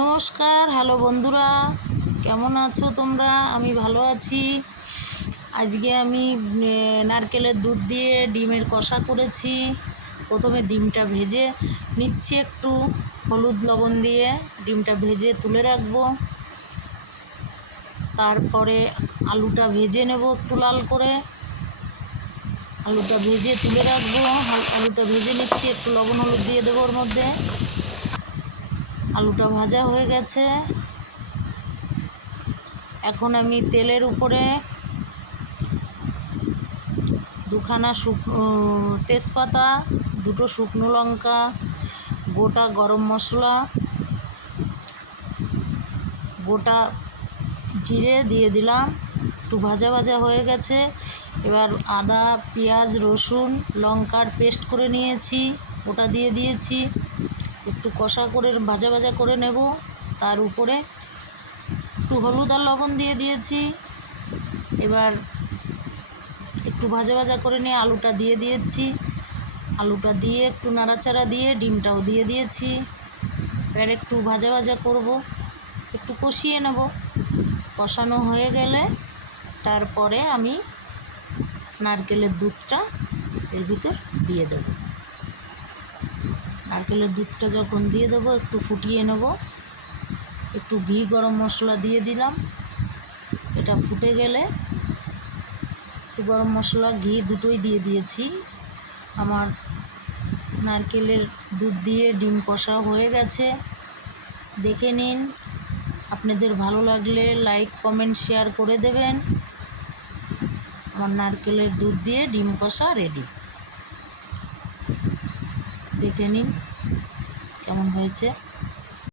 নমস্কার, হ্যালো বন্ধুরা, কেমন আছো তোমরা? আমি ভালো আছি। আজকে আমি নারকেলের দুধ দিয়ে ডিমের কষা করেছি। প্রথমে ডিমটা ভেজে নিচ্ছি, একটু হলুদ লবণ দিয়ে ডিমটা ভেজে তুলে রাখবো। তারপরে আলুটা ভেজে নেব একটু লাল করে। আলুটা ভেজে তুলে রাখবো। আলুটা ভেজে নিচ্ছি, একটু লবণ হলুদ দিয়ে দেবো ওর মধ্যে। আলুটা ভাজা হয়ে গেছে। এখন আমি তেলের উপরে দুখানা তেজপাতা, দুটো শুকনো লঙ্কা, গোটা গরম মশলা, গোটা জিরে দিয়ে দিলাম। একটু ভাজা ভাজা হয়ে গেছে। এবার আদা, পেঁয়াজ, রসুন, লঙ্কার পেস্ট করে নিয়েছি, ওটা দিয়ে দিয়েছি। একটু কষা করে ভাজা ভাজা করে নেব। তার উপরে একটু হলুদ আর লবণ দিয়ে দিয়েছি। এবার একটু ভাজা ভাজা করে নিয়ে আলুটা দিয়ে দিয়েছি। আলুটা দিয়ে একটু নাড়াচাড়া দিয়ে ডিমটাও দিয়ে দিয়েছি। এবার একটু ভাজা ভাজা করব, একটু কষিয়ে নেব। কষানো হয়ে গেলে তারপরে আমি নারকেলের দুধটা এর ভিতর দিয়ে দেব। নারকেলের দুধটা যখন দিয়ে দেবো, একটু ফুটিয়ে নেব। একটু ঘি, গরম মশলা দিয়ে দিলাম। এটা ফুটে গেলে একটু গরম মশলা, ঘি দুটোই দিয়ে দিয়েছি। আমার নারকেলের দুধ দিয়ে ডিম কষা হয়ে গেছে। দেখে নিন। আপনাদের ভালো লাগলে লাইক, কমেন্ট, শেয়ার করে দেবেন। আমার নারকেলের দুধ দিয়ে ডিম কষা রেডি। দেখে নিন কেমন হয়েছে।